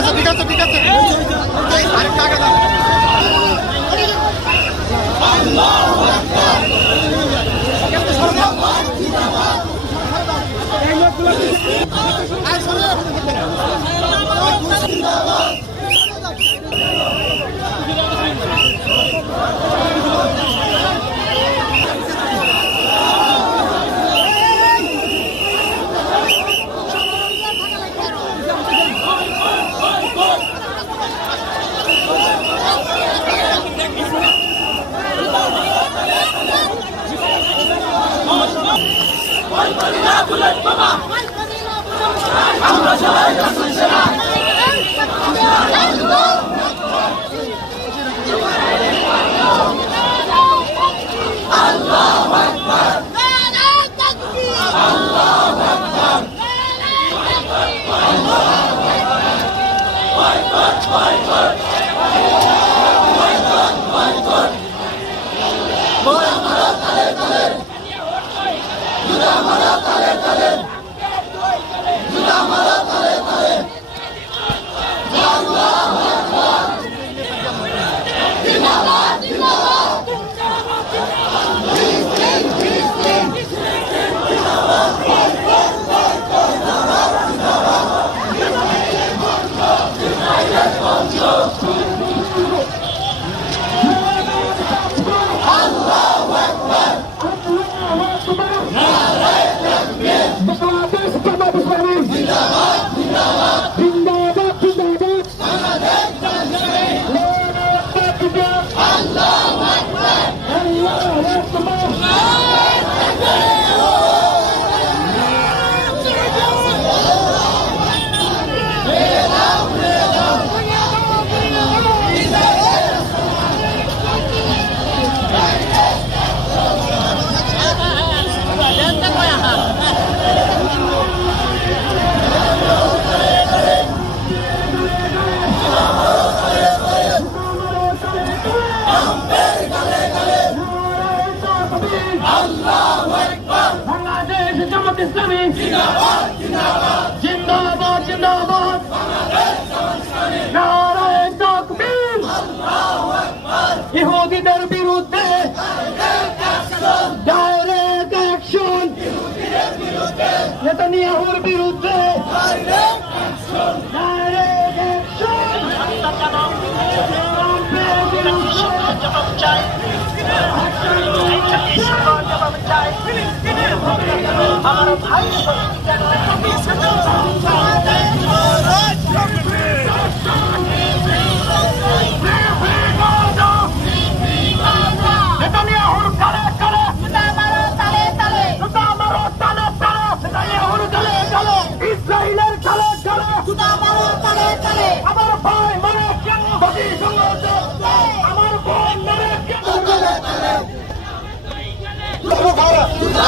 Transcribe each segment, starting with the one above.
আচ্ছা ঠিক আছে আরেকটা আগে দাও। আমরা সবাই রাসুল সেনা Fight, fight, fight, fight. Bangladesh Bangladesh Jamaat Islami. জিন্দাবাদ জিন্দাবাদ জিন্দাবাদ নারায়ে তাকবীর ইহুদিদের বিরুদ্ধে ডাইরেক্ট অ্যাকশন নেতানিয়াহুর বিরুদ্ধে আমার ভাই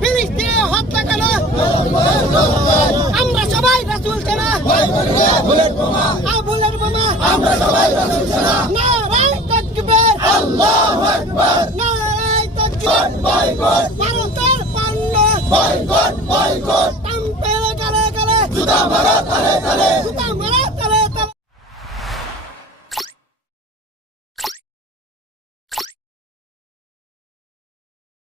ফিলিস্তিনে হত্যাকাণ্ড আমরা সবাই রাসূল চেনা বুলেট বোমা? আমরা সবাই রাসূল চেনা নারায় তাকবীর। আল্লাহু আকবার নারায় তাকবীর। বয়কট ভারতের পণ্য বয়কট বয়কট। পাম্পের গালে গালে। জুতা মারা তালে তালে।